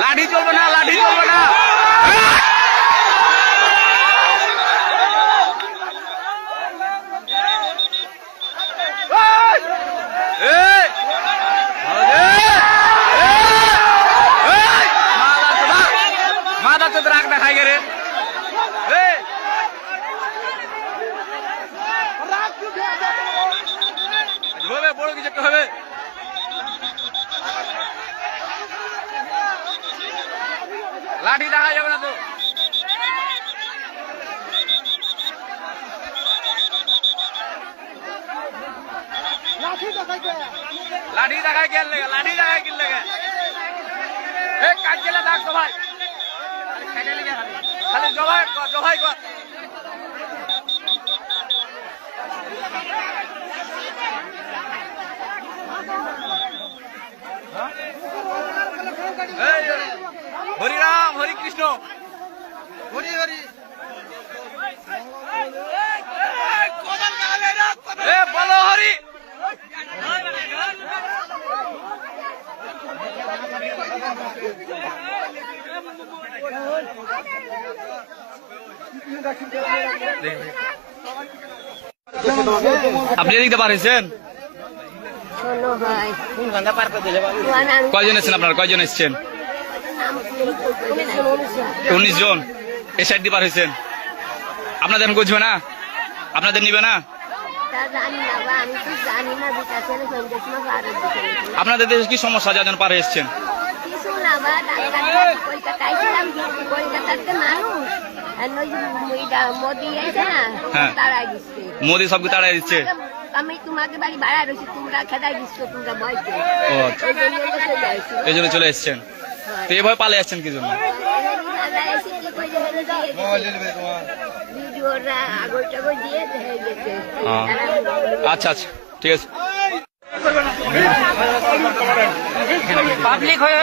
লাঠি চলবে না, লাঠি চলবে না। মাথা তো রাখ না খাই গে হবে, বড় কিছু একটা হবে। লাঠি দেখা যাবে না তো। লাঠি দেখায় কেন লেগে, লাঠি দেখায় কিন লেগে কাজ গেলে দেখ তো ভাই, খালি জবাই জবাই কর। হরিরাম হরি কৃষ্ণ হরি হরি বলো হরি। আপনি এদিকে পারেছেন? কয়জন এসছেন আপনারা, কয়জন এসছেন? 19 জন। এই সাইড দিয়ে পার হয়েছেন। আপনাদের বুঝবে না, আপনাদের নিবে না? আপনাদের দেশে কি সমস্যা যার জন্য পার এসছেন? মোদী সবকে তাড়াই দিচ্ছে। আমি তোমাকে বাড়ি ভাড়া রয়েছি, তোমরা খেদাই দিচ্ছ, তোমরা ভয় পেয়ে এই জন্য চলে এসছেন। তো এভাবে পালে আসছেন কি জন্য? আচ্ছা আচ্ছা ঠিক আছে। পাবলিক হয়ে